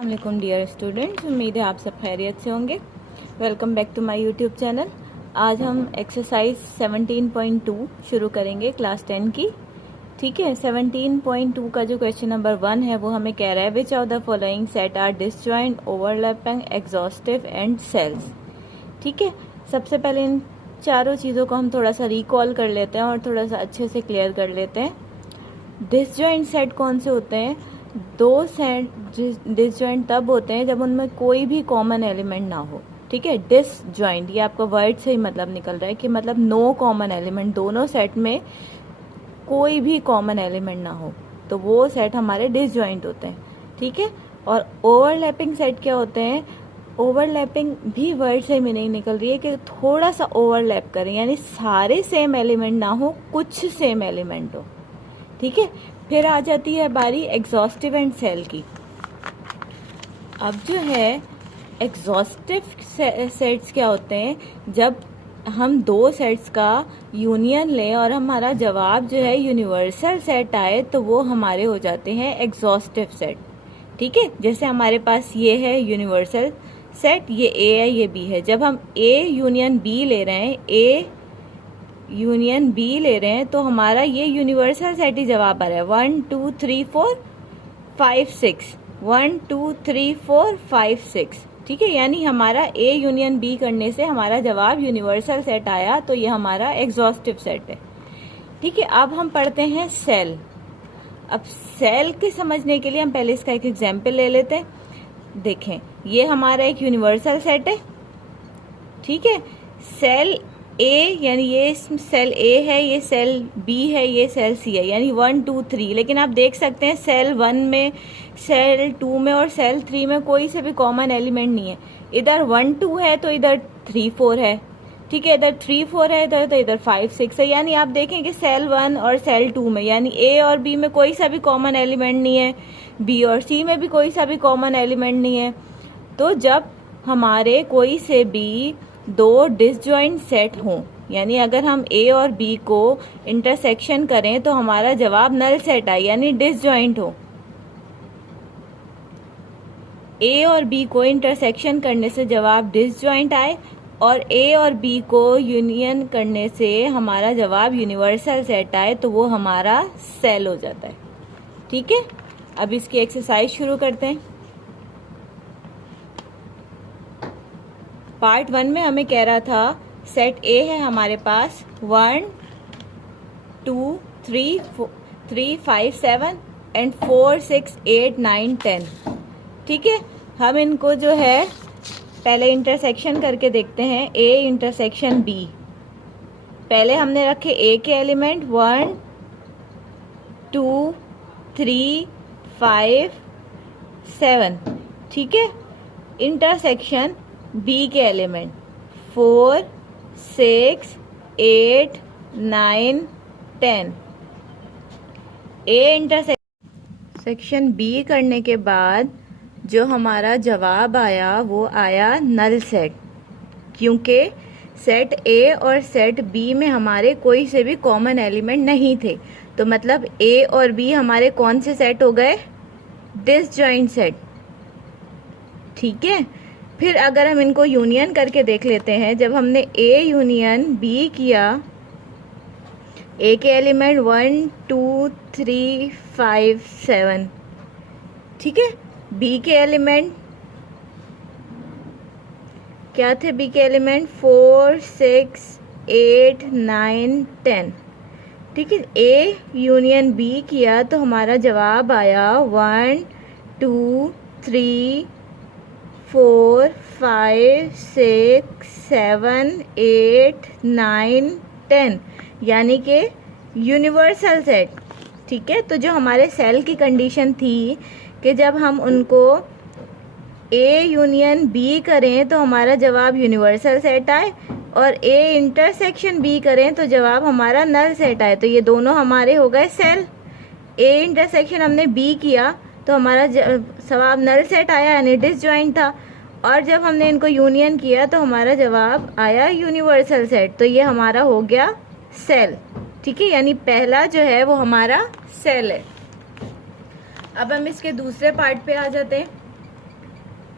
अस्सलामुअलैकुम dear students, उम्मीद है आप सब खैरियत से होंगे। Welcome back to my YouTube channel. आज हम एक्सरसाइज 17.2 शुरू करेंगे क्लास 10 की। ठीक है, 17.2 का जो क्वेश्चन नंबर 1 है वो हमें कह रहा है which of the following set are disjoint, overlapping, exhaustive and cells. ठीक है, सबसे पहले इन चारों चीज़ों को हम थोड़ा सा रिकॉल कर लेते हैं और थोड़ा सा अच्छे से क्लियर कर लेते हैं। डिसजॉइंट सेट कौन से होते हैं? दो सेट डिसजॉइंट तब होते हैं जब उनमें कोई भी कॉमन एलिमेंट ना हो। ठीक है, डिसजॉइंट ये आपका वर्ड से ही मतलब निकल रहा है कि मतलब नो कॉमन एलिमेंट, दोनों सेट में कोई भी कॉमन एलिमेंट ना हो, तो वो सेट हमारे डिसजॉइंट होते हैं। ठीक है, और ओवरलैपिंग सेट क्या होते हैं? ओवरलैपिंग भी वर्ड से ही मीनिंग निकल रही है कि थोड़ा सा ओवरलैप करें, यानी सारे सेम एलिमेंट ना हो, कुछ सेम एलिमेंट हो। ठीक है, फिर आ जाती है बारी एग्जॉस्टिव एंड सेल की। अब जो है एग्जॉस्टिव सेट्स क्या होते हैं? जब हम दो सेट्स का यूनियन लें और हमारा जवाब जो है यूनिवर्सल सेट आए तो वो हमारे हो जाते हैं एग्जॉस्टिव सेट। ठीक है, जैसे हमारे पास ये है यूनिवर्सल सेट, ये ए है, ये बी है। जब हम ए यूनियन बी ले रहे हैं, ए यूनियन बी ले रहे हैं, तो हमारा ये यूनिवर्सल सेट ही जवाब आ रहा है। 1 2 3 4 5 6, 1 2 3 4 5 6। ठीक है, यानी हमारा ए यूनियन बी करने से हमारा जवाब यूनिवर्सल सेट आया, तो ये हमारा एग्जॉस्टिव सेट है। ठीक है, अब हम पढ़ते हैं सेल। अब सेल के समझने के लिए हम पहले इसका एक एग्जाम्पल ले लेते हैं। देखें, ये हमारा एक यूनिवर्सल सेट है। ठीक है, सेल ए यानी ये सेल ए है, ये सेल बी है, ये सेल सी है, यानी 1 2 3। लेकिन आप देख सकते हैं सेल 1 में, सेल 2 में और सेल 3 में कोई से भी कॉमन एलिमेंट नहीं है। इधर 1 2 है तो इधर 3 4 है। ठीक है, इधर 3 4 है तो इधर 5 6 है। यानी आप देखें कि सेल 1 और सेल 2 में, यानी ए और बी में कोई सा भी कॉमन एलिमेंट नहीं है, बी और सी में भी कोई सा भी कॉमन एलिमेंट नहीं है। तो जब हमारे कोई से भी दो डिसजॉइंट सेट हों, यानी अगर हम ए और बी को इंटरसेक्शन करें तो हमारा जवाब नल सेट आए, यानी डिसजॉइंट हो। ए और बी को इंटरसेक्शन करने से जवाब डिसजॉइंट आए और ए और बी को यूनियन करने से हमारा जवाब यूनिवर्सल सेट आए, तो वो हमारा सेल हो जाता है। ठीक है, अब इसकी एक्सरसाइज शुरू करते हैं। पार्ट 1 में हमें कह रहा था सेट ए है हमारे पास 1 2 3 5 7 एंड 4 6 8 9 10। ठीक है, हम इनको जो है पहले इंटरसेक्शन करके देखते हैं। ए इंटरसेक्शन बी, पहले हमने रखे ए के एलिमेंट 1 2 3 5 7। ठीक है, इंटरसेक्शन बी के एलिमेंट 4 6 8 9 10। ए इंटरसेक्शन बी करने के बाद जो हमारा जवाब आया वो आया नल सेट, क्योंकि सेट ए और सेट बी में हमारे कोई से भी कॉमन एलिमेंट नहीं थे। तो मतलब ए और बी हमारे कौन से सेट हो गए? Disjoint set. ठीक है, फिर अगर हम इनको यूनियन करके देख लेते हैं, जब हमने ए यूनियन बी किया, ए के एलिमेंट 1 2 3 5 7। ठीक है, बी के एलिमेंट क्या थे? बी के एलिमेंट 4 6 8 9 10। ठीक है, ए यूनियन बी किया तो हमारा जवाब आया 1 2 3 4 5 6 7 8 9 10, यानी कि यूनिवर्सल सेट। ठीक है, तो जो हमारे सेल की कंडीशन थी कि जब हम उनको ए यूनियन बी करें तो हमारा जवाब यूनिवर्सल सेट आए और ए इंटरसेक्शन बी करें तो जवाब हमारा नल सेट आए, तो ये दोनों हमारे हो गए सेल। ए इंटरसेक्शन हमने बी किया तो हमारा जवाब नल सेट आया, यानी डिसजॉइंट था, और जब हमने इनको यूनियन किया तो हमारा जवाब आया यूनिवर्सल सेट, तो ये हमारा हो गया सेल। ठीक है, यानी पहला जो है वो हमारा सेल है। अब हम इसके दूसरे पार्ट पे आ जाते हैं।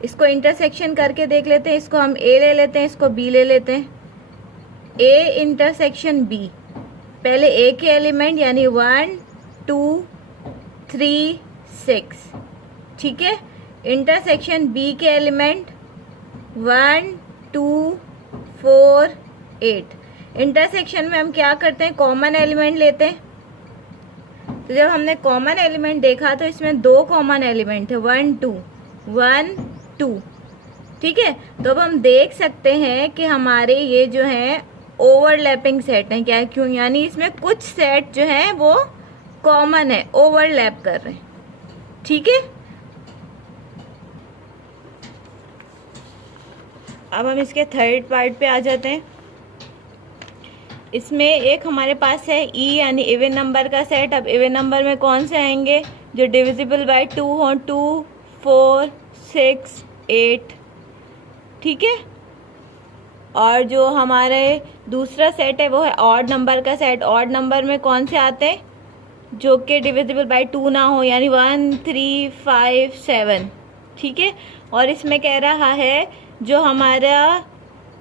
इसको इंटरसेक्शन करके देख लेते हैं। इसको हम ए ले लेते हैं, इसको बी ले लेते हैं। ए इंटरसेक्शन बी, पहले ए के एलिमेंट यानी 1 2 3 6, ठीक है। इंटरसेक्शन बी के एलिमेंट 1 2 4 8। इंटरसेक्शन में हम क्या करते हैं, कॉमन एलिमेंट लेते हैं। तो जब हमने कॉमन एलिमेंट देखा तो इसमें 2 कॉमन एलिमेंट थे, 1 2, ठीक है। तो अब हम देख सकते हैं कि हमारे ये जो है ओवरलैपिंग सेट है। क्या क्यों, यानी इसमें कुछ सेट जो है वो कॉमन है, ओवरलैप कर रहे हैं, ठीक है। अब हम इसके थर्ड पार्ट पे आ जाते हैं। इसमें एक हमारे पास है ई यानी इवन नंबर का सेट। अब इवन नंबर में कौन से आएंगे, जो डिविजिबल बाय 2 हो, 2 4 6 8, ठीक है। और जो हमारे दूसरा सेट है वो है ऑड नंबर का सेट। ऑड नंबर में कौन से आते हैं, जो कि डिविजिबल बाय 2 ना हो, यानी 1 3 5 7, ठीक है। और इसमें कह रहा है जो हमारा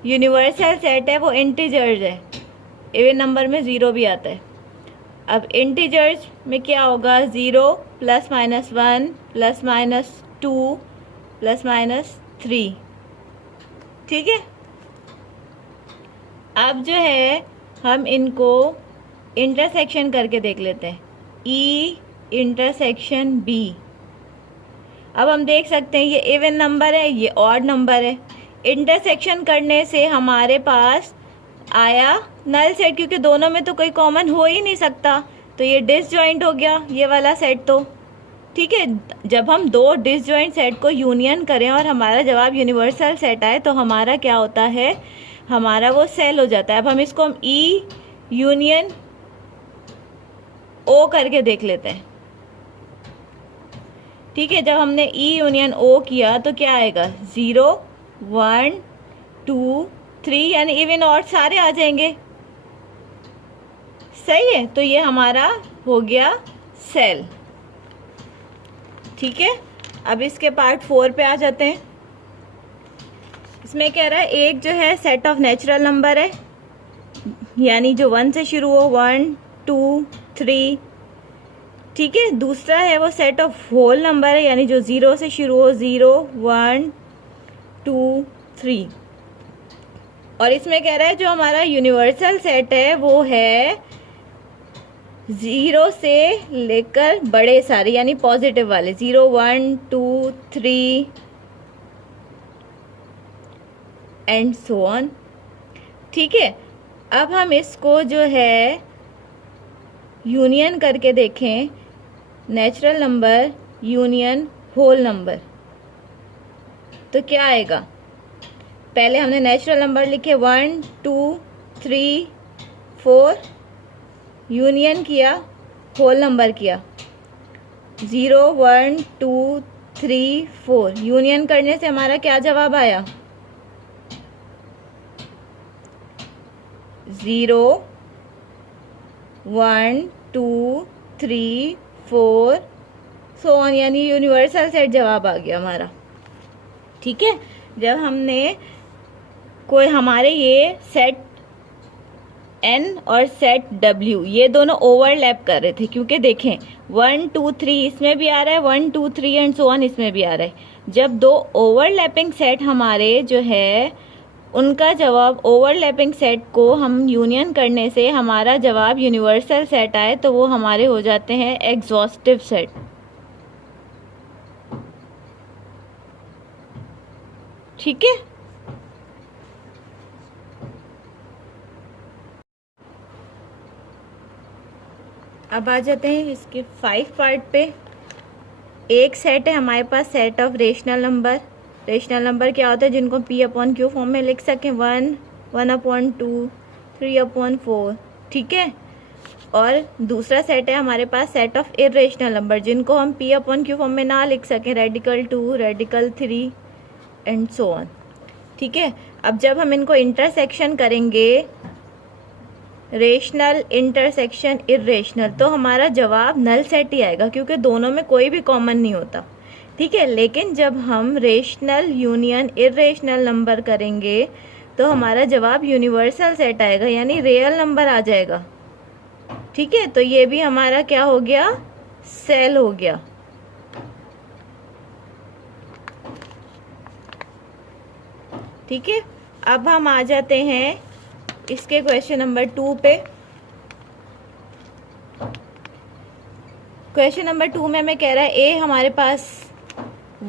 यूनिवर्सल सेट है वो इंटीजर्स है। इवन नंबर में 0 भी आता है। अब इंटीजर्स में क्या होगा, 0 plus minus 1 plus minus 2 plus minus 3, ठीक है। अब जो है हम इनको इंटरसेक्शन करके देख लेते हैं। ई इंटरसेक्शन बी, अब हम देख सकते हैं ये इवन नंबर है, ये ऑड नंबर है। इंटरसेक्शन करने से हमारे पास आया नल सेट, क्योंकि दोनों में तो कोई कॉमन हो ही नहीं सकता, तो ये डिसजॉइंट हो गया ये वाला सेट, तो ठीक है। जब हम 2 डिसजॉइंट सेट को यूनियन करें और हमारा जवाब यूनिवर्सल सेट आए तो हमारा क्या होता है, हमारा वो सेल हो जाता है। अब हम इसको हम ई यूनियन ओ करके देख लेते हैं, ठीक है। जब हमने ई यूनियन ओ किया तो क्या आएगा, 0 1 2 3, यानी इवन ऑड सारे आ जाएंगे, सही है। तो ये हमारा हो गया सेल, ठीक है। अब इसके पार्ट 4 पे आ जाते हैं। इसमें कह रहा है एक जो है सेट ऑफ नेचुरल नंबर है, यानी जो 1 से शुरू हो, 1 2 3, ठीक है। दूसरा है वो सेट ऑफ होल नंबर है, यानी जो 0 से शुरू हो, 0 1 2 3। और इसमें कह रहा है जो हमारा यूनिवर्सल सेट है वो है 0 से लेकर बड़े सारे, यानी पॉजिटिव वाले, 0 1 2 3 एंड सो ऑन, ठीक है। अब हम इसको जो है यूनियन करके देखें, natural number union whole number, तो क्या आएगा। पहले हमने नेचुरल नंबर लिखे 1 2 3 4, यूनियन किया, होल नंबर किया, 0 1 2 3 4। यूनियन करने से हमारा क्या जवाब आया, 0 1 2 3 4 सो ऑन, यानी यूनिवर्सल सेट जवाब आ गया हमारा, ठीक है। जब हमने कोई हमारे ये सेट एन और सेट डब्ल्यू ये दोनों ओवरलैप कर रहे थे, क्योंकि देखें 1 2 3 इसमें भी आ रहा है, 1 2 3 एंड सो ऑन इसमें भी आ रहा है। जब 2 ओवरलैपिंग सेट हमारे जो है उनका जवाब ओवरलैपिंग सेट को हम यूनियन करने से हमारा जवाब यूनिवर्सल सेट आए तो वो हमारे हो जाते हैं एग्जॉस्टिव सेट, ठीक है। अब आ जाते हैं इसके 5 पार्ट पे। एक सेट है हमारे पास set of rational number. Rational number क्या होता है, जिनको P अपॉन Q फॉर्म में लिख सकें, 1 1 अपॉन 2 3 अपॉन 4, ठीक है। और दूसरा सेट है हमारे पास सेट ऑफ इरेशनल नंबर, जिनको हम P अपॉन Q फॉर्म में ना लिख सकें, radical 2 radical 3 and so on, ठीक है। अब जब हम इनको इंटरसेक्शन करेंगे, रेशनल इंटरसेक्शन इरेशनल, तो हमारा जवाब नल सेट ही आएगा, क्योंकि दोनों में कोई भी कॉमन नहीं होता। ठीक है। लेकिन जब हम रेशनल यूनियन इरेशनल नंबर करेंगे तो हमारा जवाब यूनिवर्सल सेट आएगा, यानी रियल नंबर आ जाएगा। ठीक है, तो ये भी हमारा क्या हो गया, सेल हो गया। ठीक है, अब हम आ जाते हैं इसके क्वेश्चन नंबर 2 पे। क्वेश्चन नंबर 2 में हमें कह रहा है ए हमारे पास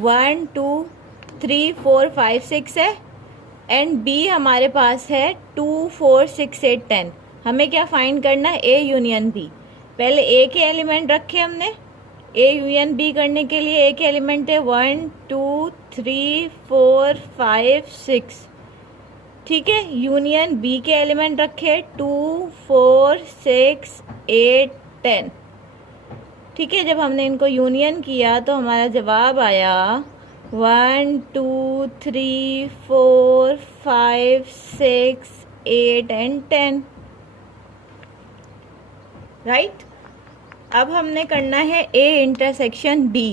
1 2 3 4 5 6 है एंड बी हमारे पास है 2 4 6 8 10। हमें क्या फाइंड करना है, ए यूनियन बी। पहले ए के एलिमेंट रखे हमने, ए यूनियन बी करने के लिए ए के एलिमेंट है 1 2 3 4 5 6। ठीक है, यूनियन बी के एलिमेंट रखे 2 4 6 8 10। ठीक है, जब हमने इनको यूनियन किया तो हमारा जवाब आया 1 2 3 4 5 6 8 एंड 10। राइट, अब हमने करना है ए इंटरसेक्शन बी।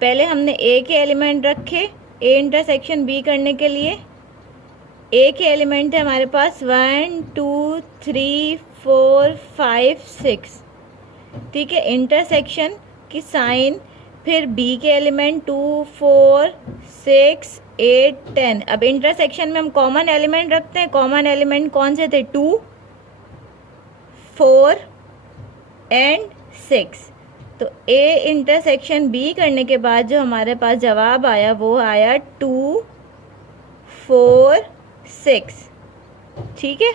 पहले हमने ए के एलिमेंट रखे, ए इंटरसेक्शन बी करने के लिए ए के एलिमेंट है हमारे पास 1 2 3 4 5 6। ठीक है, इंटरसेक्शन की साइन, फिर बी के एलिमेंट 2 4 6 8 10। अब इंटरसेक्शन में हम कॉमन एलिमेंट रखते हैं। कॉमन एलिमेंट कौन से थे, 2 4 एंड 6। तो ए इंटरसेक्शन बी करने के बाद जो हमारे पास जवाब आया वो आया 2 4 6। ठीक है,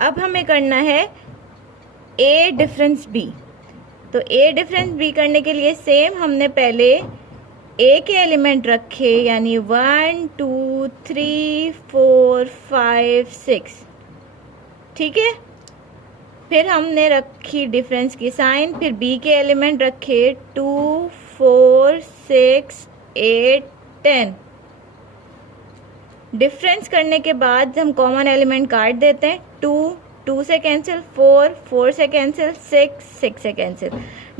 अब हमें करना है ए डिफरेंस बी। तो ए डिफरेंस बी करने के लिए सेम हमने पहले ए के एलिमेंट रखे, यानी 1 2 3 4 5 6। ठीक है, फिर हमने रखी डिफरेंस की साइन, फिर बी के एलिमेंट रखे 2 4 6 8 10। डिफरेंस करने के बाद हम कॉमन एलिमेंट काट देते हैं, 2 2 से कैंसिल, 4 4 से कैंसिल, 6 6 से कैंसिल।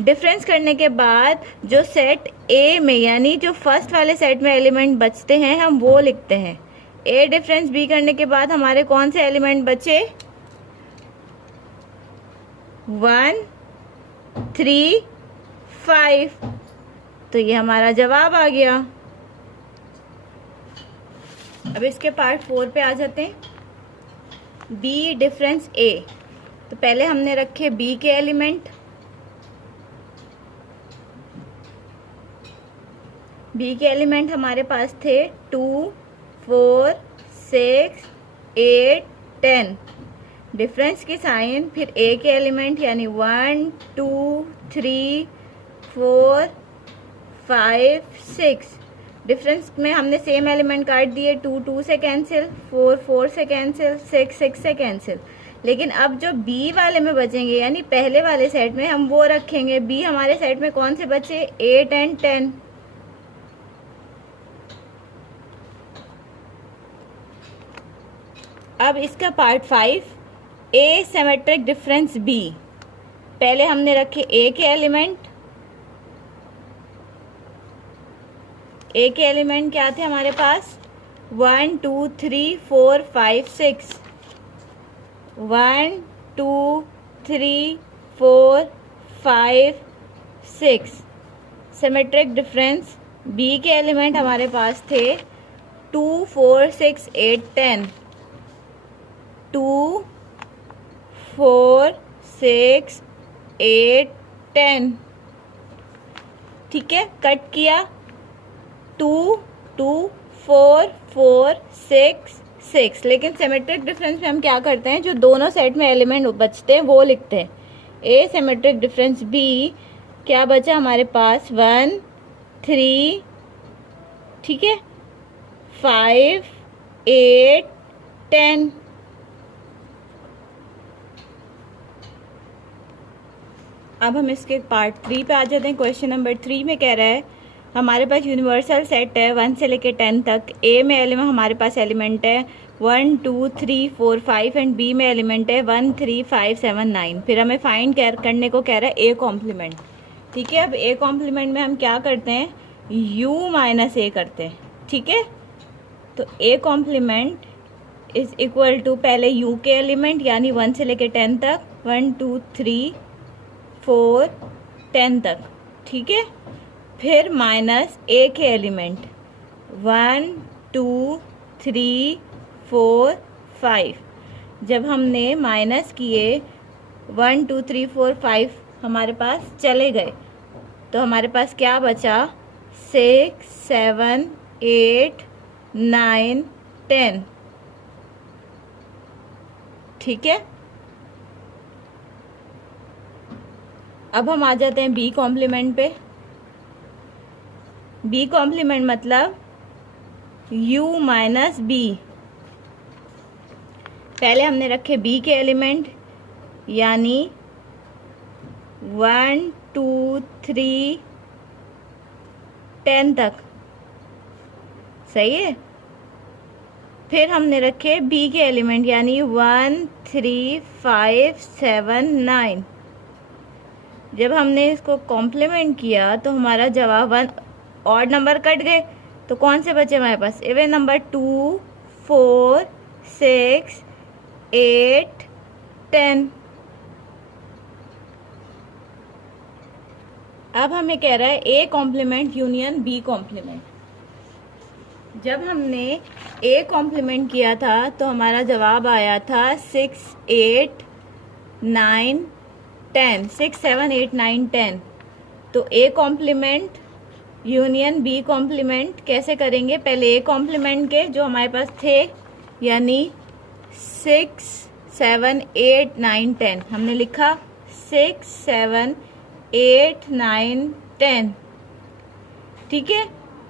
डिफरेंस करने के बाद जो सेट ए में, यानी जो फर्स्ट वाले सेट में एलिमेंट बचते हैं हम वो लिखते हैं। ए डिफरेंस बी करने के बाद हमारे कौन से एलिमेंट बचे, 1 3 5। तो ये हमारा जवाब आ गया। अब इसके पार्ट 4 पे आ जाते हैं। बी डिफरेंस ए। तो पहले हमने रखे बी के एलिमेंट, बी के एलिमेंट हमारे पास थे 2 4 6 8 10। डिफरेंस की साइन, फिर ए के एलिमेंट यानी 1 2 3 4 5 6। डिफरेंस में हमने सेम एलिमेंट काट दिए, 2 2 से कैंसिल, 4 4 से कैंसिल, 6 6 से कैंसिल। लेकिन अब जो बी वाले में बचेंगे, यानी पहले वाले सेट में हम वो रखेंगे। बी हमारे सेट में कौन से बचे, 8 एंड 10। अब इसका पार्ट 5, ए सिमेट्रिक डिफरेंस बी। पहले हमने रखे ए के एलिमेंट, ए के एलिमेंट क्या थे हमारे पास, 1 2 3 4 5 6। 1 2 3 4 5 6। सिमेट्रिक डिफरेंस बी के एलिमेंट हमारे पास थे 2 4 6 8 10। 2 4 6 8 10। ठीक है, कट किया, 2 2 4 4 6 6। लेकिन सिमेट्रिक डिफरेंस में हम क्या करते हैं, जो दोनों सेट में एलिमेंट बचते हैं वो लिखते हैं। ए सिमेट्रिक डिफरेंस बी क्या बचा हमारे पास, 1 3, ठीक है, 5 8 10। अब हम इसके पार्ट 3 पे आ जाते हैं। क्वेश्चन नंबर 3 में कह रहा है हमारे पास यूनिवर्सल सेट है 1 से लेके 10 तक। ए में एलिमेंट हमारे पास एलिमेंट है 1 2 3 4 5 एंड बी में एलिमेंट है 1 3 5 7 9। फिर हमें फाइंड करने को कह रहा है ए कॉम्प्लीमेंट। ठीक है, अब ए कॉम्प्लीमेंट में हम क्या करते हैं, u माइनस ए करते हैं। ठीक है, तो A complement is equal to पहले u के एलिमेंट यानी 1 से लेके 10 तक, 1 2 3 4 10 तक। ठीक है, फिर माइनस ए के एलिमेंट 1 2 3 4 5। जब हमने माइनस किए 1 2 3 4 5 हमारे पास चले गए, तो हमारे पास क्या बचा, 6 7 8 9 10। ठीक है, अब हम आ जाते हैं बी कॉम्प्लीमेंट पे। बी कॉम्प्लीमेंट मतलब u माइनस बी। पहले हमने रखे b के एलिमेंट यानी 1 2 3 10 तक, सही है। फिर हमने रखे b के एलिमेंट यानी 1 3 5 7 9। जब हमने इसको कॉम्प्लीमेंट किया तो हमारा जवाब 1 ऑड नंबर कट गए, तो कौन से बचे हमारे पास, इवन नंबर 2 4 6 8 10। अब हमें कह रहा है A complement union B complement. जब हमने ए कॉम्प्लीमेंट किया था तो हमारा जवाब आया था 6 8 9 10, 6 7 8 9 10। तो A complement union B complement कैसे करेंगे, पहले ए कॉम्प्लीमेंट के जो हमारे पास थे यानी 6 7 8 9 10 हमने लिखा 6 7 8 9 10। ठीक है,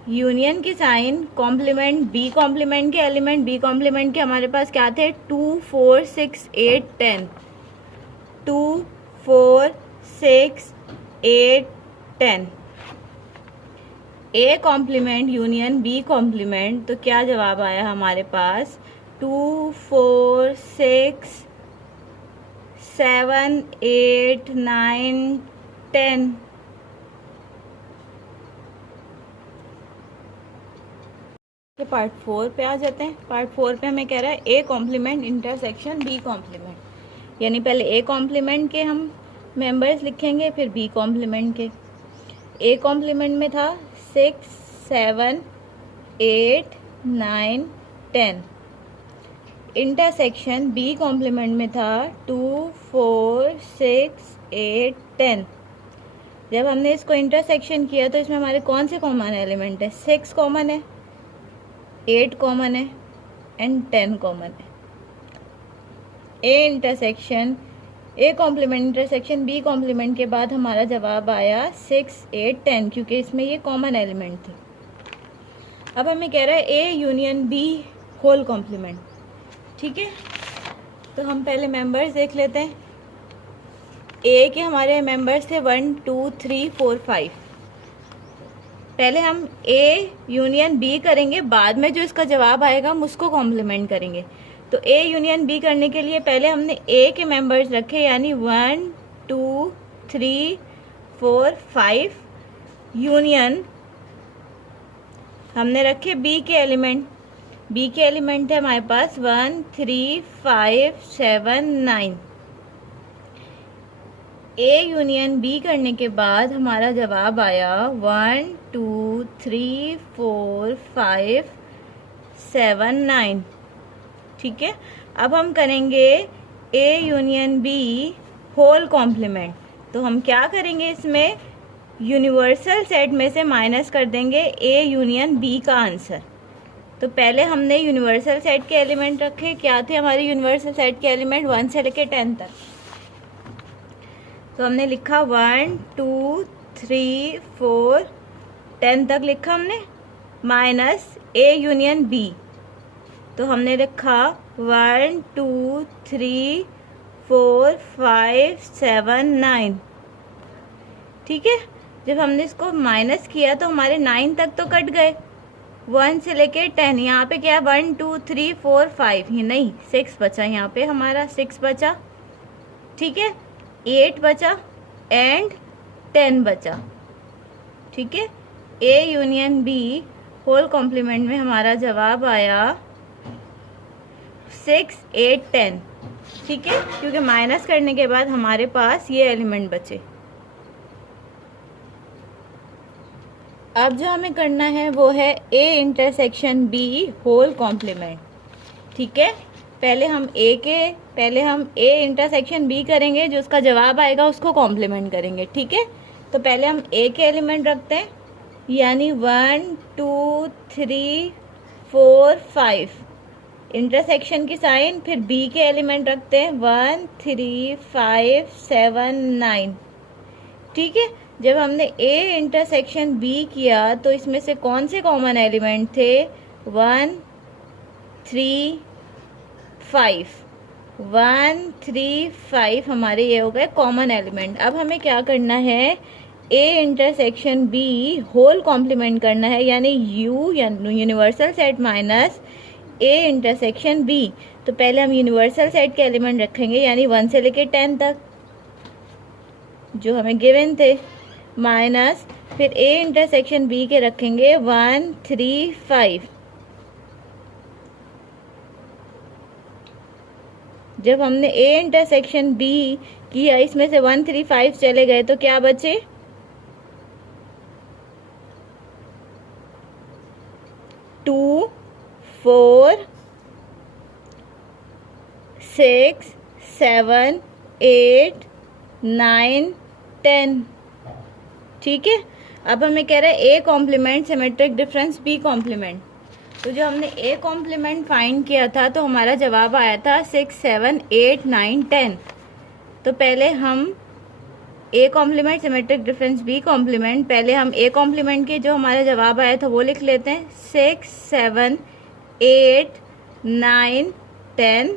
यूनियन की साइन कॉम्प्लीमेंट बी कॉम्प्लीमेंट के एलिमेंट बी कॉम्प्लीमेंट के हमारे पास क्या थे, 2 4 6 8 10, 2 4 6 8 10। A complement union B complement, तो क्या जवाब आया हमारे पास, 2 4 6 7 8 9 10। पार्ट 4 पे आ जाते हैं। पार्ट 4 पे हमें कह रहा है A complement intersection B complement, यानी पहले ए कॉम्प्लीमेंट के हम मेंबर्स लिखेंगे फिर बी कॉम्प्लीमेंट के। ए कॉम्प्लीमेंट में था 6 7 8 9 10। इंटरसेक्शन बी कॉम्प्लीमेंट में था 2 4 6 8 10। जब हमने इसको इंटरसेक्शन किया तो इसमें हमारे कौन से कॉमन एलिमेंट है, 6 कॉमन है, 8 कॉमन है एंड 10 कॉमन है। A intersection A complement intersection B complement के बाद हमारा जवाब आया 6 8 10, क्योंकि इसमें ये कॉमन एलिमेंट थे। अब हमें कह रहा है A union B whole complement. ठीक है, तो हम पहले मेंबर्स देख लेते हैं। ए के हमारे मेंबर्स थे 1 2 3 4 5। पहले हम ए यूनियन बी करेंगे, बाद में जो इसका जवाब आएगा हम उसको कॉम्प्लीमेंट करेंगे। तो ए यूनियन बी करने के लिए पहले हमने ए के मेंबर्स रखे यानी 1 2 3 4 5 यूनियन हमने रखे बी के एलिमेंट। बी के एलिमेंट है हमारे पास 1 3 5 7 9। ए यूनियन बी करने के बाद हमारा जवाब आया 1 2 3 4 5 7 9। ठीक है, अब हम करेंगे A union B whole complement. तो हम क्या करेंगे, इसमें यूनिवर्सल सेट में से माइनस कर देंगे ए यूनियन बी का आंसर। तो पहले हमने यूनिवर्सल सेट के एलिमेंट रखे, क्या थे हमारे यूनिवर्सल सेट के एलिमेंट 1 से लेके 10 तक। तो हमने लिखा 1 2 3 4 10 तक लिखा हमने, माइनस ए यूनियन बी। तो हमने रखा 1 2 3 4 5 7 9। ठीक है, जब हमने इसको माइनस किया तो हमारे 9 तक तो कट गए, 1 से लेके 10। यहाँ पे क्या 1 2 3 4 5 ही नहीं, 6 बचा, यहाँ पे हमारा 6 बचा। ठीक है, 8 बचा एंड 10 बचा। ठीक है, A union B whole complement में हमारा जवाब आया 6, 8, 10। ठीक है, क्योंकि माइनस करने के बाद हमारे पास ये एलिमेंट बचे। अब जो हमें करना है वो है A intersection B whole complement. ठीक है, पहले हम A इंटरसेक्शन B करेंगे, जो उसका जवाब आएगा उसको कॉम्प्लीमेंट करेंगे। ठीक है, तो पहले हम A के एलिमेंट रखते हैं, यानी 1, 2, 3, 4, 5 इंटरसेक्शन की साइन, फिर B के एलिमेंट रखते हैं 1, 3, 5, 7, 9। ठीक है, जब हमने A इंटरसेक्शन B किया तो इसमें से कौन से कॉमन एलिमेंट थे? 1, 3, 5। 1, 3, 5 हमारे ये हो गए कॉमन एलिमेंट। अब हमें क्या करना है? A intersection B whole complement करना है, यानी U universal set minus A intersection B। तो पहले हम यूनिवर्सल सेट के एलिमेंट रखेंगे, यानी 1 से लेके 10 तक जो हमें गिवन थे, माइनस फिर A इंटरसेक्शन B के रखेंगे 1, 3, 5। जब हमने A इंटरसेक्शन B किया, इसमें से 1, 3, 5 चले गए तो क्या बचे? 2, 4, 6, 7, 8, 9, 10। ठीक है, अब हमें कह रहा है A complement symmetric difference B complement. तो जो हमने A कॉम्प्लीमेंट फाइंड किया था तो हमारा जवाब आया था 6, 7, 8, 9, 10। तो पहले हम A complement symmetric difference B complement, पहले हम A कॉम्प्लीमेंट के जो हमारा जवाब आया था वो लिख लेते हैं, 6, 7, 8, 9, 10।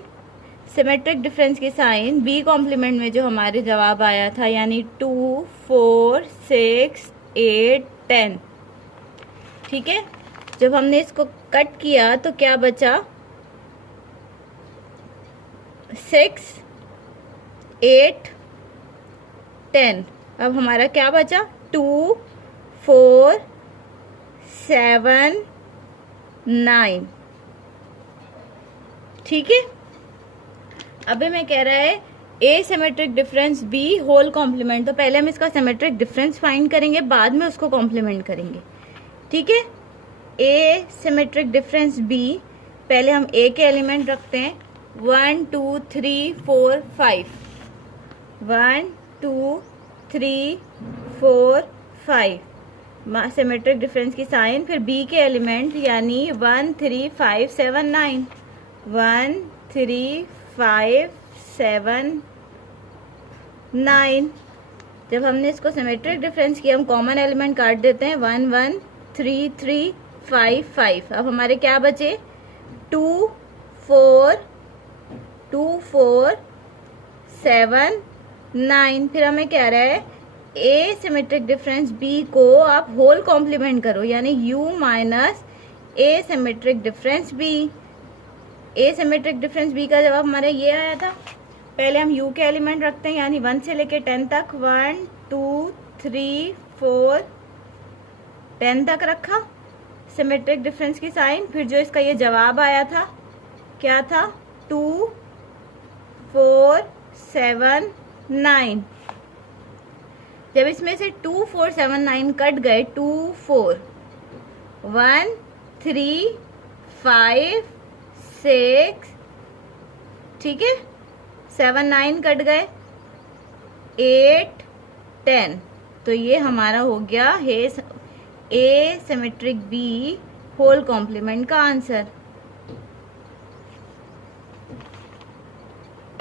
सिमेट्रिक डिफरेंस की साइन B कॉम्प्लीमेंट में जो हमारे जवाब आया था, यानी 2, 4, 6, 8, 10। ठीक है, जब हमने इसको कट किया तो क्या बचा? 6, 8, 10। अब हमारा क्या बचा? 2, 4, 7, 9। ठीक है, अब हमें कह रहा है A symmetric difference B whole complement. तो पहले हम इसका सिमेट्रिक डिफरेंस फाइंड करेंगे, बाद में उसको कॉम्प्लीमेंट करेंगे। ठीक है, A सिमेट्रिक डिफरेंस B, पहले हम A के एलिमेंट रखते हैं 1, 2, 3, 4, 5। 1, 2, 3, 4, 5 सिमेट्रिक डिफरेंस की साइन, फिर B के एलिमेंट यानी 1, 3, 5, 7, 9। 1, 3, 5, 7, 9। जब हमने इसको सिमेट्रिक डिफरेंस किया, हम कॉमन एलिमेंट काट देते हैं, 1, 1, 3, 3, 5, 5। अब हमारे क्या बचे? 2, 4, 7, 9। फिर हमें कह रहा है A सिमेट्रिक डिफरेंस B को आप होल कॉम्प्लीमेंट करो, यानी U minus A symmetric difference B। A symmetric difference B का जवाब हमारा ये आया था। पहले हम U के एलिमेंट रखते हैं, यानी 1 से लेके 10 तक। 1, 2, 3, 4, 10 तक रखा, सिमेट्रिक डिफरेंस की साइन, फिर जो इसका ये जवाब आया था क्या था? 2, 4, 7, 9। जब इसमें से 2, 4, 7, 9 कट गए, 2, 4, 1, 3, 5, 6, ठीक है, 7, 9 कट गए, 8, 10। तो ये हमारा हो गया है A symmetric B whole complement का आंसर।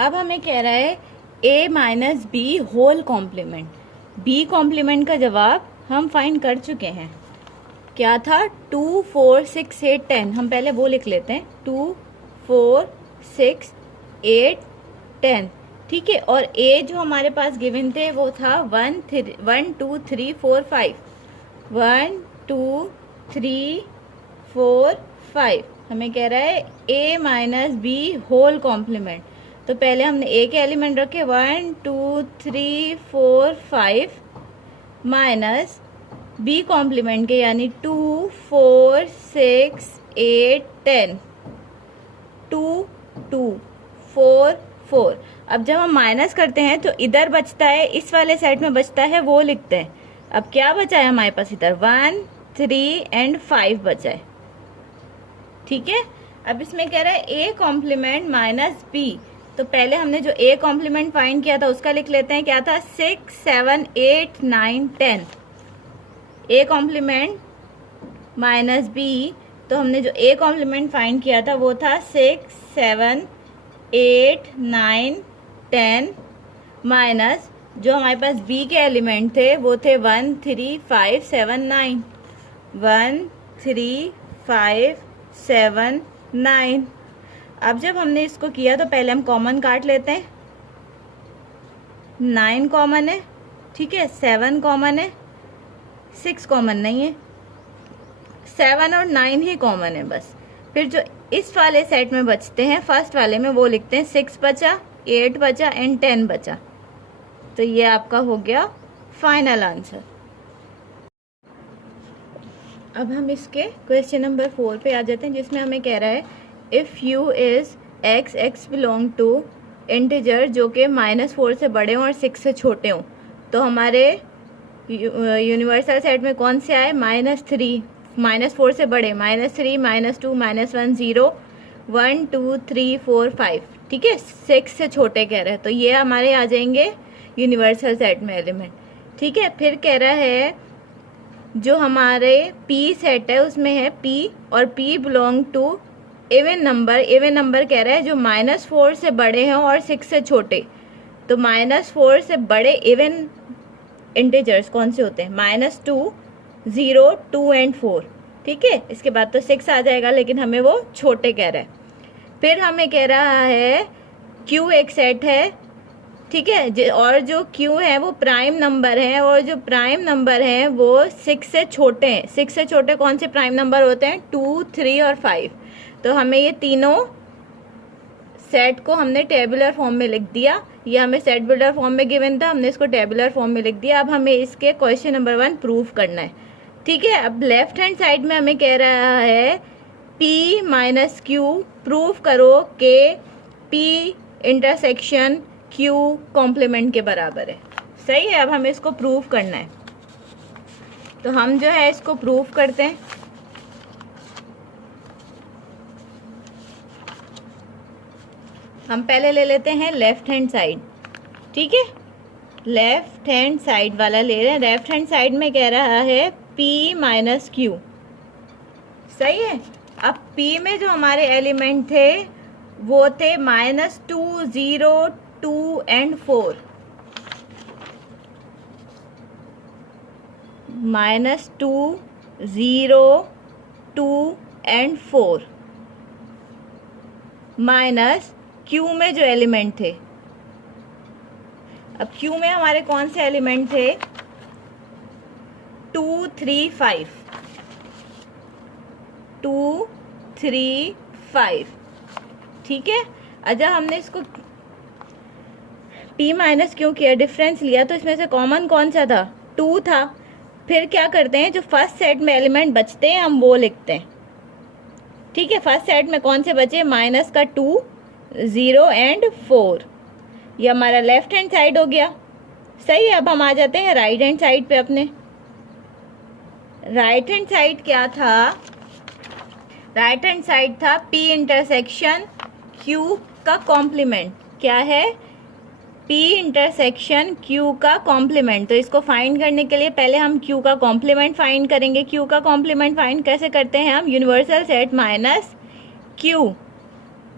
अब हमें कह रहा है A minus B whole complement. B complement का जवाब हम फाइंड कर चुके हैं, क्या था? 2, 4, 6, 8, 10। हम पहले वो लिख लेते हैं, 2, 4, 6, 8, 10। ठीक है, और A जो हमारे पास गिवन थे वो था 1, 2, 3, 4, 5। 1, 2, 3, 4, 5। हमें कह रहा है A minus B whole complement. तो पहले हमने A के एलिमेंट रखे 1, 2, 3, 4, 5। माइनस बी कॉम्प्लीमेंट के यानी 2 4 6 8 10 2 2 4 4। अब जब हम माइनस करते हैं तो इधर बचता है, इस वाले सेट में बचता है, वो लिखते हैं। अब क्या बचा है हमारे पास, इधर 1 3 एंड 5 बचा है। ठीक है, अब इसमें कह रहा है ए कॉम्प्लीमेंट माइनस बी, तो पहले हमने जो ए कॉम्प्लीमेंट फाइंड किया था उसका लिख लेते हैं। क्या था, 6 7 8 9 10। ए कॉम्प्लीमेंट माइनस बी, तो हमने जो ए कॉम्प्लीमेंट फाइंड किया था वो था 6 7 8 9 10 माइनस जो हमारे पास बी के एलिमेंट थे वो थे 1 3 5 7 9। 1 3 5 7 9। अब जब हमने इसको किया तो पहले हम कॉमन काट लेते हैं। 9 कॉमन है, ठीक है, 7 कॉमन है, 6 कॉमन नहीं है, 7 और 9 ही कॉमन है बस। फिर जो इस वाले सेट में बचते हैं फर्स्ट वाले में वो लिखते हैं 6 बचा, 8 बचा एंड 10 बचा। तो ये आपका हो गया फाइनल आंसर। अब हम इसके क्वेश्चन नंबर 4 पे आ जाते हैं, जिसमें हमें कह रहा है if U is X, X belong to integer जो कि -4 से बड़े हों और 6 से छोटे हों, तो हमारे यूनिवर्सल सेट में कौन से आए, -3, -4 से बड़े, -3 -2 -1 0 1 2 3 4 5। ठीक है, 6 से छोटे कह रहे हैं, तो ये हमारे आ जाएंगे यूनिवर्सल सेट में एलिमेंट। ठीक है, फिर कह रहा है जो हमारे P सेट है उसमें है P और P belong to even number. Even number कह रहा है जो -4 से बड़े हैं और 6 से छोटे, तो -4 से बड़े इवन इंटीजर्स कौन से होते हैं, -2 0 2 एंड 4। ठीक है, इसके बाद तो 6 आ जाएगा, लेकिन हमें वो छोटे कह रहा है। फिर हमें कह रहा है Q एक सेट है, ठीक है, और जो Q है वो प्राइम नंबर है, और जो प्राइम नंबर है वो 6 से छोटे हैं। 6 से छोटे कौन से प्राइम नंबर होते हैं, 2 3 और 5। तो हमें ये तीनों सेट को हमने टेबुलर फॉर्म में लिख दिया। ये हमें सेट बिल्डर फॉर्म में गिवन था, हमने इसको टेबुलर फॉर्म में लिख दिया। अब हमें इसके क्वेश्चन नंबर 1 प्रूव करना है। ठीक है, अब लेफ्ट हैंड साइड में हमें कह रहा है P माइनस Q प्रूव करो कि P इंटरसेक्शन Q कॉम्प्लीमेंट के बराबर है। सही है, अब हमें इसको प्रूव करना है, तो हम जो है इसको प्रूव करते हैं। हम पहले ले लेते हैं लेफ्ट हैंड साइड। ठीक है, लेफ्ट हैंड साइड वाला ले रहे हैं। लेफ्ट हैंड साइड में कह रहा है P माइनस Q। सही है, अब P में जो हमारे एलिमेंट थे वो थे -2 0 2 एंड 4। -2 0 2 एंड 4 माइनस Q में जो एलिमेंट थे। अब Q में हमारे कौन से एलिमेंट थे, 2 3 5 2 3 5। ठीक है, अगर हमने इसको P माइनस Q किया, डिफरेंस लिया, तो इसमें से कॉमन कौन सा था, 2 था। फिर क्या करते हैं, जो फर्स्ट सेट में एलिमेंट बचते हैं हम वो लिखते हैं। ठीक है, फर्स्ट सेट में कौन से बचे, माइनस का 2 0 एंड 4। ये हमारा लेफ्ट हैंड साइड हो गया। सही है, अब हम आ जाते हैं राइट हैंड साइड पे अपने। राइट हैंड साइड क्या था, राइट हैंड साइड था P इंटरसेक्शन Q का कॉम्प्लीमेंट। क्या है, P इंटरसेक्शन Q का कॉम्प्लीमेंट। तो इसको फाइंड करने के लिए पहले हम Q का कॉम्प्लीमेंट फाइंड करेंगे। Q का कॉम्प्लीमेंट फाइंड कैसे करते हैं हम, यूनिवर्सल सेट माइनस Q।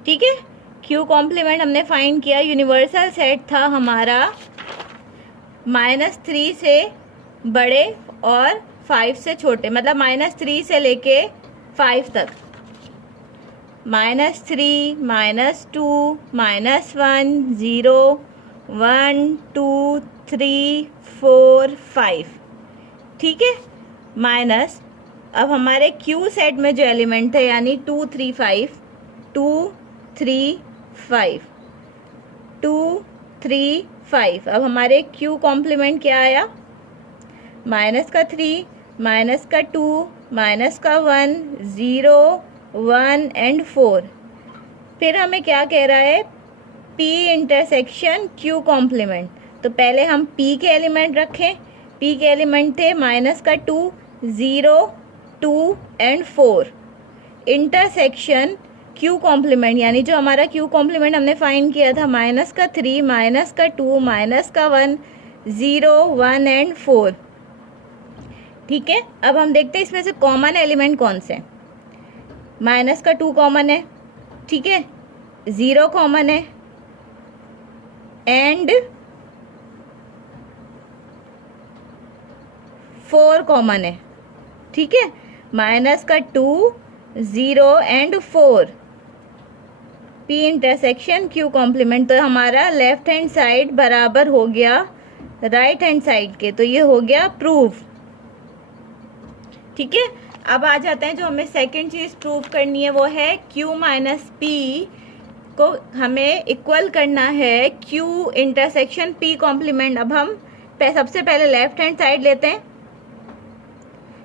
ठीक है, Q कॉम्प्लीमेंट हमने फाइंड किया। यूनिवर्सल सेट था हमारा -3 से बड़े और 5 से छोटे, मतलब -3 से लेके 5 तक। -3 -2 -1 0 1 2 3 4 5। ठीक है, माइनस अब हमारे Q सेट में जो एलिमेंट थे यानी 2 3 5 2 3 5 2 3 5। अब हमारे Q कॉम्प्लीमेंट क्या आया, माइनस का 3, माइनस का 2, माइनस का 1, 0, 1 एंड 4। फिर हमें क्या कह रहा है, P इंटरसेक्शन Q कॉम्प्लीमेंट। तो पहले हम P के एलिमेंट रखें। P के एलिमेंट थे माइनस का 2, 0, 2 एंड 4। इंटरसेक्शन Q कॉम्प्लीमेंट, यानी जो हमारा Q कॉम्प्लीमेंट हमने फाइंड किया था, माइनस का 3, माइनस का 2, माइनस का 1, 0, 1 एंड 4। ठीक है, अब हम देखते हैं इसमें से कॉमन एलिमेंट कौन से। माइनस का 2 कॉमन है, ठीक है, 0 कॉमन है एंड 4 कॉमन है। ठीक है, माइनस का 2, 0 and 4, P intersection Q complement. तो हमारा लेफ्ट हैंड साइड बराबर हो गया राइट हैंड साइड के, तो ये हो गया प्रूफ। ठीक है, अब आ जाते हैं जो हमें सेकंड चीज प्रूव करनी है, वो है Q माइनस P को हमें इक्वल करना है Q इंटरसेक्शन P कॉम्प्लीमेंट। अब हम सबसे पहले लेफ्ट हैंड साइड लेते हैं।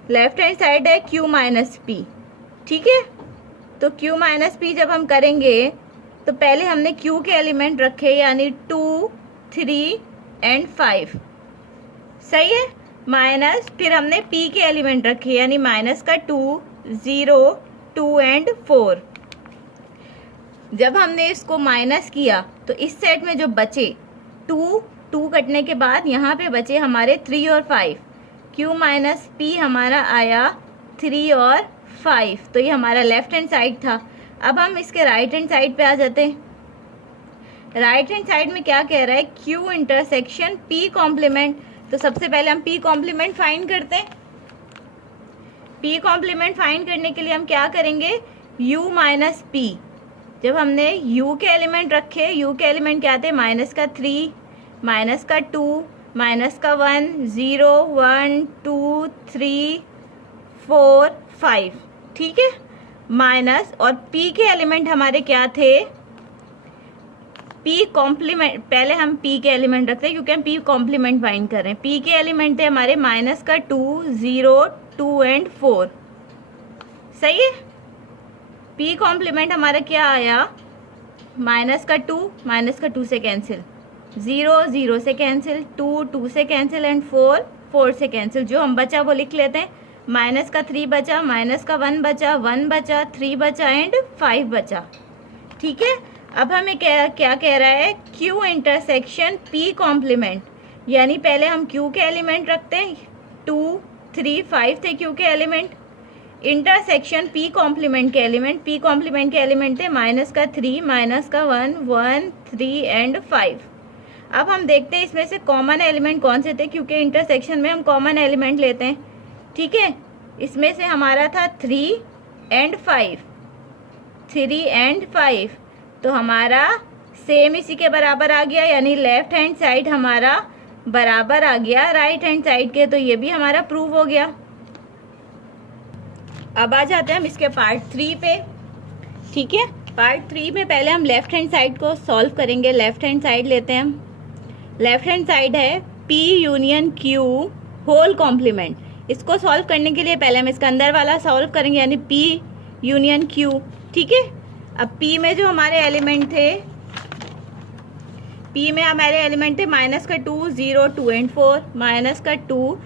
लेफ्ट हैंड साइड है Q माइनस P। ठीक है, तो Q माइनस P जब हम करेंगे तो पहले हमने Q के एलिमेंट रखे, यानी 2, 3 एंड 5। सही है, माइनस फिर हमने P के एलिमेंट रखे, यानी माइनस का 2, 0, 2 एंड 4। जब हमने इसको माइनस किया तो इस सेट में जो बचे 2 कटने के बाद यहाँ पे बचे हमारे 3 और 5। Q माइनस P हमारा आया 3 और 5, तो ये हमारा लेफ्ट हैंड साइड था। अब हम इसके राइट हैंड साइड पे आ जाते हैं। राइट हैंड साइड में क्या कह रहा है, Q इंटरसेक्शन P कॉम्प्लीमेंट। तो सबसे पहले हम P कॉम्प्लीमेंट फाइंड करते हैं। P कॉम्प्लीमेंट फाइंड करने के लिए हम क्या करेंगे, U माइनस P। जब हमने U के एलिमेंट रखे, U के एलिमेंट क्या थे, माइनस का 3, माइनस का 2, माइनस का 1, 0, 1, 2, 3, 4, 5। ठीक है, माइनस और P के एलिमेंट हमारे क्या थे, P कॉम्प्लीमेंट। पहले हम P के एलिमेंट रखते हैं क्योंकि हम P कॉम्प्लीमेंट फाइंड कर रहे हैं। P के एलिमेंट थे हमारे माइनस का 2, 0, 2 एंड 4। सही है, P कॉम्प्लीमेंट हमारा क्या आया, माइनस का 2, माइनस का 2 से कैंसिल, 0, 0 से कैंसिल, 2, 2 से कैंसिल एंड 4, 4 से कैंसिल। जो हम बचा वो लिख लेते हैं, माइनस का 3 बचा, माइनस का 1 बचा, 1 बचा, 3 बचा एंड 5 बचा। ठीक है, अब हमें क्या कह रहा है, Q इंटरसेक्शन P कॉम्प्लीमेंट, यानी पहले हम Q के एलिमेंट रखते हैं, 2, 3, 5 थे Q के एलिमेंट। इंटरसेक्शन P कॉम्प्लीमेंट के एलिमेंट, P कॉम्प्लीमेंट के एलिमेंट थे माइनस का 3, माइनस का 1, 1, 3 एंड 5। अब हम देखते हैं इसमें से कॉमन एलिमेंट कौन से थे, क्योंकि इंटरसेक्शन में हम कॉमन एलिमेंट लेते हैं। ठीक है, इसमें से हमारा था 3 एंड 5, 3 एंड 5, तो हमारा सेम इसी के बराबर आ गया, यानी लेफ्ट हैंड साइड हमारा बराबर आ गया राइट हैंड साइड के, तो ये भी हमारा प्रूव हो गया। अब आ जाते हैं हम इसके पार्ट 3 पे। ठीक है, पार्ट 3 में पहले हम लेफ्ट हैंड साइड को सॉल्व करेंगे। लेफ्ट हैंड साइड लेते हैं हम। लेफ्ट हैंड साइड है P union Q whole complement. इसको सॉल्व करने के लिए पहले हम इसका अंदर वाला सॉल्व करेंगे, यानी P यूनियन Q। ठीक है, अब P में जो हमारे एलिमेंट थे, P में हमारे एलिमेंट थे माइनस का 2, 0, 2 एंड 4, माइनस का 2,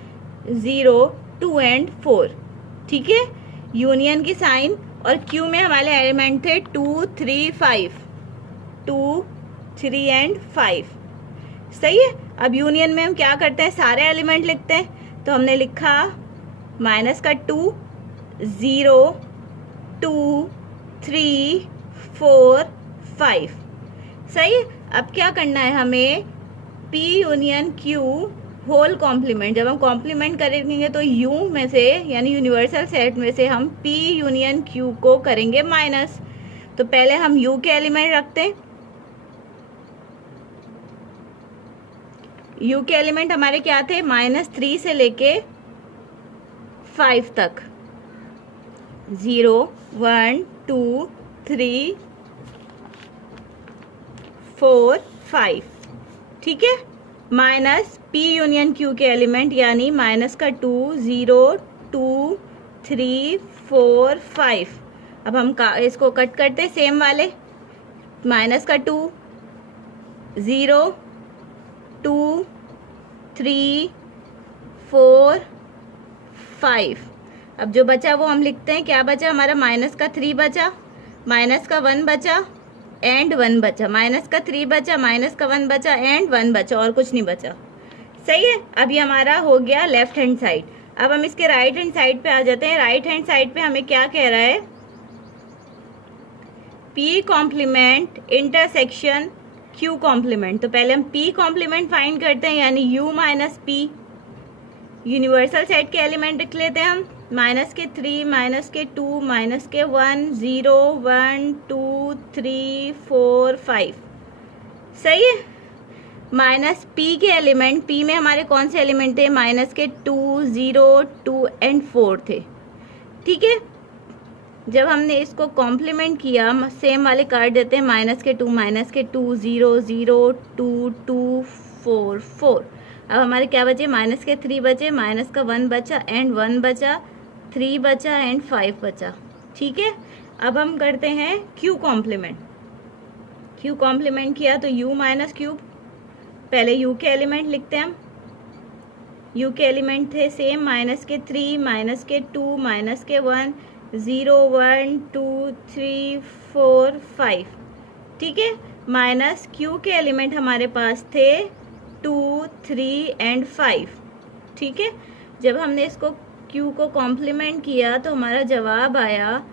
0, 2 एंड 4। ठीक है, यूनियन की साइन, और Q में हमारे एलिमेंट थे 2, 3, 5, 2, 3 एंड 5। सही है, अब यूनियन में हम क्या करते हैं, सारे एलिमेंट लिखते हैं। तो हमने लिखा माइनस का 2, 0, 2, 3, 4, 5। सही है, अब क्या करना है हमें, P union Q whole complement. जब हम कॉम्प्लीमेंट करेंगे तो U में से, यानी यूनिवर्सल सेट में से हम P यूनियन Q को करेंगे माइनस। तो पहले हम U के एलिमेंट रखते हैं। U के एलिमेंट हमारे क्या थे, -3 से लेके 5 तक, 0, 1, 2, 3, 4, 5। ठीक है, माइनस P यूनियन Q के एलिमेंट, यानी माइनस का 2, 0, 2, 3, 4, 5। अब हम इसको कट करते सेम वाले, माइनस का 2, 0, 2, 3, 4, 5। अब जो बचा वो हम लिखते हैं, क्या बचा हमारा, माइनस का 3 बचा, माइनस का 1 बचा एंड 1 बचा, माइनस का 3 बचा, माइनस का 1 बचा एंड 1 बचा, और कुछ नहीं बचा। सही है। अब ये हमारा हो गया लेफ्ट हैंड साइड। अब हम इसके राइट हैंड साइड पे आ जाते हैं। राइट हैंड साइड पे हमें क्या कह रहा है, P complement intersection Q complement. तो पहले हम P कॉम्प्लीमेंट फाइंड करते हैं, यानी U minus P। Universal set के एलिमेंट लिख लेते हैं हम, माइनस के 3, माइनस के 2, माइनस के 1, 0, 1, 2, 3, 4, 5। सही है। माइनस P के एलिमेंट, P में हमारे कौन से एलिमेंट थे, माइनस के 2, 0, 2 एंड 4 थे। ठीक है। जब हमने इसको कॉम्प्लीमेंट किया, सेम वाले काट देते हैं, माइनस के 2, माइनस के 2, 0, 0, 2, 2, 4, 4। अब हमारे क्या बचे, माइनस के 3 बचे, माइनस का 1 बचा एंड 1 बचा, 3 बचा एंड 5 बचा। ठीक है। अब हम करते हैं Q कॉम्प्लीमेंट। Q कॉम्प्लीमेंट किया तो U माइनस क्यूब, पहले U के एलिमेंट लिखते हैं हम। U के एलिमेंट थे सेम, माइनस के 3, माइनस के 2, माइनस के 1, 0, 1, 2, 3, 4, 5। ठीक है। माइनस Q के एलिमेंट हमारे पास थे 2, 3 एंड 5। ठीक है। जब हमने इसको Q को कॉम्प्लीमेंट किया तो हमारा जवाब आया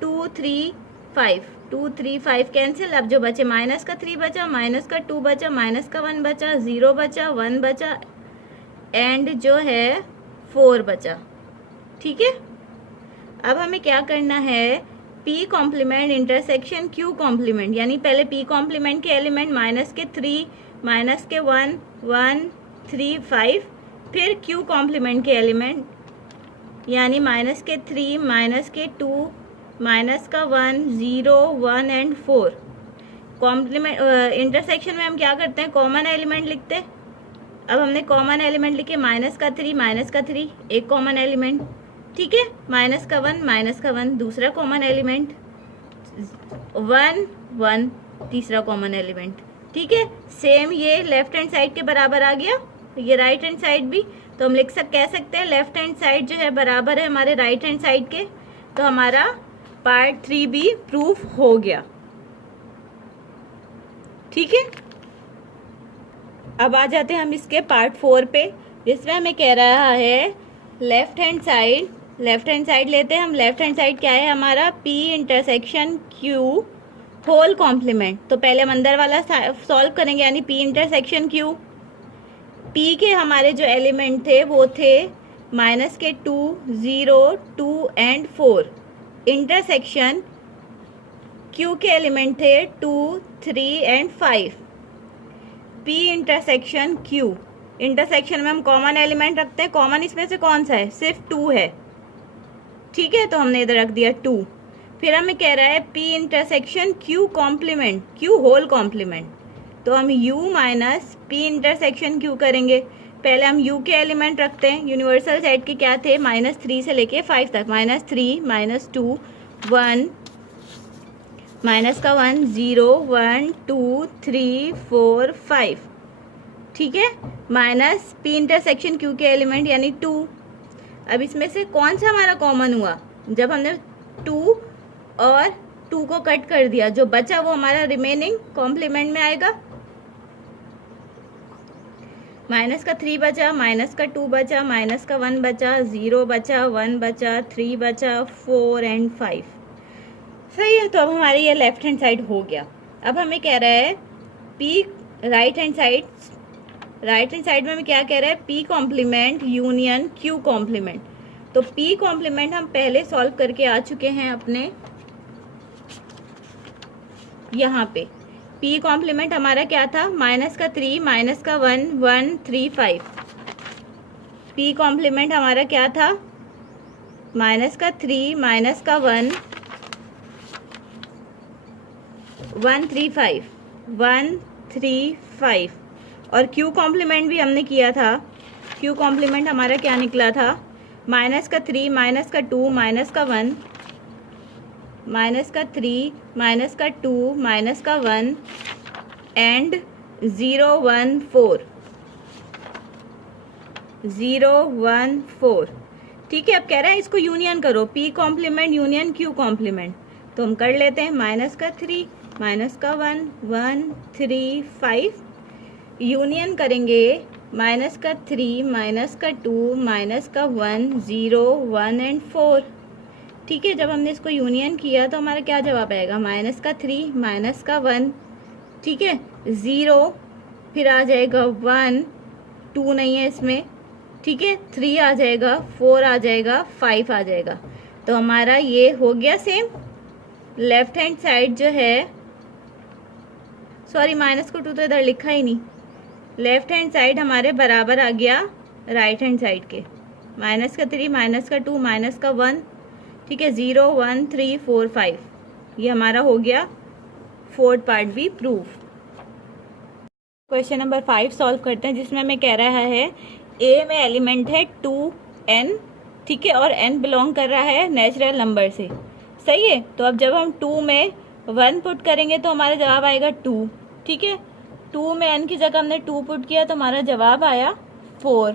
2, 3, 5। 2, 3, 5 कैंसिल। अब जो बचे, माइनस का 3 बचा, माइनस का 2 बचा, माइनस का 1 बचा, 0 बचा, 1 बचा एंड जो है 4 बचा। ठीक है। अब हमें क्या करना है, P complement intersection Q complement, यानी पहले P कॉम्प्लीमेंट के एलिमेंट माइनस के 3, माइनस के 1, 1, 3, 5, फिर Q कॉम्प्लीमेंट के एलिमेंट, यानी माइनस के 3, माइनस के 2, माइनस का 1, 0, 1 एंड 4। कॉम्प्लीमेंट इंटरसेक्शन में हम क्या करते हैं, कॉमन एलिमेंट लिखते हैं। अब हमने कॉमन एलिमेंट लिखे, माइनस का 3, माइनस का 3 एक कॉमन एलिमेंट। ठीक है। माइनस का 1, माइनस का 1 दूसरा कॉमन एलिमेंट, 1, 1 तीसरा कॉमन एलिमेंट। ठीक है। सेम ये लेफ्ट हैंड साइड के बराबर आ गया, ये राइट हैंड साइड भी। तो हम कह सकते हैं लेफ्ट हैंड साइड जो है बराबर है हमारे राइट हैंड साइड के। तो हमारा पार्ट 3 भी प्रूफ हो गया। ठीक है। अब आ जाते हैं हम इसके पार्ट 4 पे, जिसमें हमें कह रहा है लेफ्ट हैंड साइड लेते हैं हम। लेफ्ट हैंड साइड क्या है हमारा, P intersection Q whole complement. तो पहले हम अंदर वाला सॉल्व करेंगे, यानी P इंटरसेक्शन Q। P के हमारे जो एलिमेंट थे वो थे माइनस के 2, 0, 2 एंड 4। इंटरसेक्शन Q के एलिमेंट थे 2, 3 and 5। P intersection Q, intersection में हम कॉमन एलिमेंट रखते हैं। कॉमन इसमें से कौन सा है, सिर्फ 2 है। ठीक है। तो हमने इधर रख दिया 2। फिर हमें कह रहा है P intersection Q complement, Q whole complement. तो हम U minus P intersection Q करेंगे। पहले हम U के एलिमेंट रखते हैं। यूनिवर्सल सेट के क्या थे, माइनस 3 से लेके 5 तक, माइनस 3, माइनस 2, 1, माइनस का 1, 0, 1, 2, 3, 4, 5। ठीक है। माइनस P इंटरसेक्शन Q के एलिमेंट यानी 2। अब इसमें से कौन सा हमारा कॉमन हुआ, जब हमने 2 और 2 को कट कर दिया, जो बचा वो हमारा रिमेनिंग कॉम्प्लीमेंट में आएगा। माइनस का 3 बचा, माइनस का 2 बचा, माइनस का 1 बचा, 0 बचा, 1 बचा, 3 बचा, 4 एंड 5। सही है। तो अब हमारी ये लेफ्ट हैंड साइड हो गया। अब हमें कह रहा है P राइट हैंड साइड में हमें क्या कह रहा है, P complement union Q complement. तो P कॉम्प्लीमेंट हम पहले सॉल्व करके आ चुके हैं अपने यहाँ पे। P कॉम्प्लीमेंट हमारा क्या था, माइनस का 3, माइनस का 1, 1, 3, 5। P कॉम्प्लीमेंट हमारा क्या था, माइनस का 3, माइनस का 1, 1, 3, 5, 1, 3, 5 और क्यू कॉम्प्लीमेंट भी हमने किया था। क्यू कॉम्प्लीमेंट हमारा क्या निकला था, माइनस का 3 माइनस का 2 माइनस का 1, माइनस का 3 माइनस का 2 माइनस का 1 एंड 0 1 4, 0 1 4। ठीक है, अब कह रहा है इसको यूनियन करो, P complement union Q complement, तो हम कर लेते हैं। माइनस का 3 माइनस का 1 1 3 5 यूनियन करेंगे माइनस का 3 माइनस का 2 माइनस का 1 0 1 एंड 4। ठीक है, जब हमने इसको यूनियन किया तो हमारा क्या जवाब आएगा, माइनस का 3 माइनस का 1, ठीक है 0, फिर आ जाएगा 1, 2 नहीं है इसमें, ठीक है 3 आ जाएगा, 4 आ जाएगा, 5 आ जाएगा। तो हमारा ये हो गया सेम। लेफ्ट हैंड साइड जो है, सॉरी माइनस को 2 तो इधर लिखा ही नहीं, लेफ्ट हैंड साइड हमारे बराबर आ गया राइट हैंड साइड के। माइनस का 3 माइनस का 2 माइनस का 1, ठीक है 0 1 3 4 5, ये हमारा हो गया फोर्थ पार्ट भी प्रूफ। क्वेश्चन नंबर 5 सॉल्व करते हैं, जिसमें हमें कह रहा है ए में एलिमेंट है 2n, ठीक है, और n बिलोंग कर रहा है नेचुरल नंबर से, सही है। तो अब जब हम 2 में 1 पुट करेंगे तो हमारा जवाब आएगा 2, ठीक है। 2 में n की जगह हमने 2 पुट किया तो हमारा जवाब आया 4,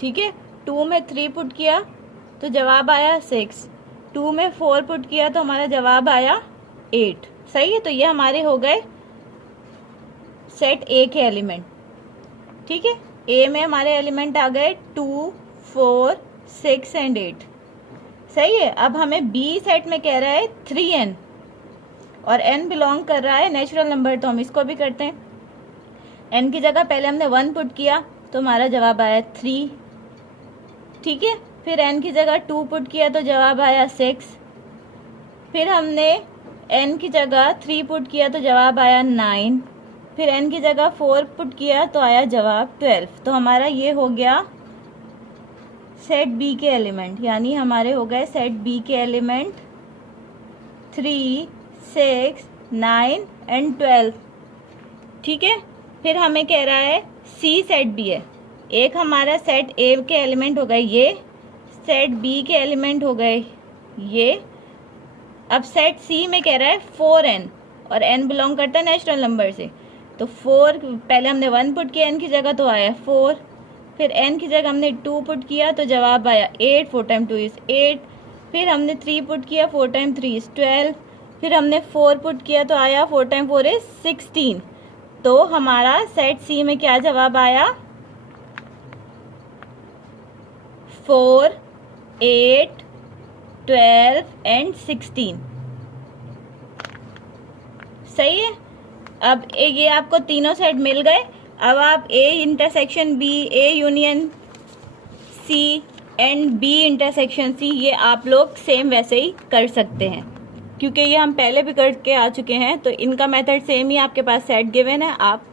ठीक है। 2 में 3 पुट किया तो जवाब आया 6, 2 में 4 पुट किया तो हमारा जवाब आया 8, सही है। तो ये हमारे हो गए सेट ए के एलिमेंट, ठीक है। ए में हमारे एलिमेंट आ गए 2 4 6 एंड 8, सही है। अब हमें बी सेट में कह रहा है 3n और n बिलोंग कर रहा है नेचुरल नंबर, तो हम इसको भी करते हैं। n की जगह पहले हमने 1 पुट किया तो हमारा जवाब आया 3, ठीक है। फिर n की जगह 2 पुट किया तो जवाब आया 6, फिर हमने n की जगह 3 पुट किया तो जवाब आया 9, फिर n की जगह 4 पुट किया तो आया जवाब 12। तो हमारा ये हो गया सेट बी के एलिमेंट, यानी हमारे हो गए सेट बी के एलिमेंट 3 6 9 एंड 12, ठीक है। फिर हमें कह रहा है सी सेट बी है, एक हमारा सेट ए के एलिमेंट हो गए ये, सेट बी के एलिमेंट हो गए ये। अब सेट सी में कह रहा है 4n और n बिलोंग करता है नेचुरल नंबर से, तो 4 पहले हमने 1 पुट किया n की जगह तो आया 4, फिर n की जगह हमने 2 पुट किया तो जवाब आया 8, 4 टाइम 2 इज 8, फिर हमने 3 पुट किया 4 टाइम 3 इज 12, फिर हमने 4 पुट किया तो आया 4 टाइम 4 इज 16। तो हमारा सेट सी में क्या जवाब आया, 4 8 12 एंड 16, सही है। अब ये आपको तीनों सेट मिल गए। अब आप A intersection B, A union C and B intersection C, ये आप लोग सेम वैसे ही कर सकते हैं, क्योंकि ये हम पहले भी करके आ चुके हैं। तो इनका मेथड सेम ही, आपके पास सेट गिवन है, आप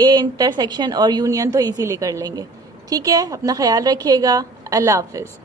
ए इंटरसेक्शन और यूनियन तो इजीली कर लेंगे। ठीक है, अपना ख्याल रखिएगा। अल्लाह हाफिज़।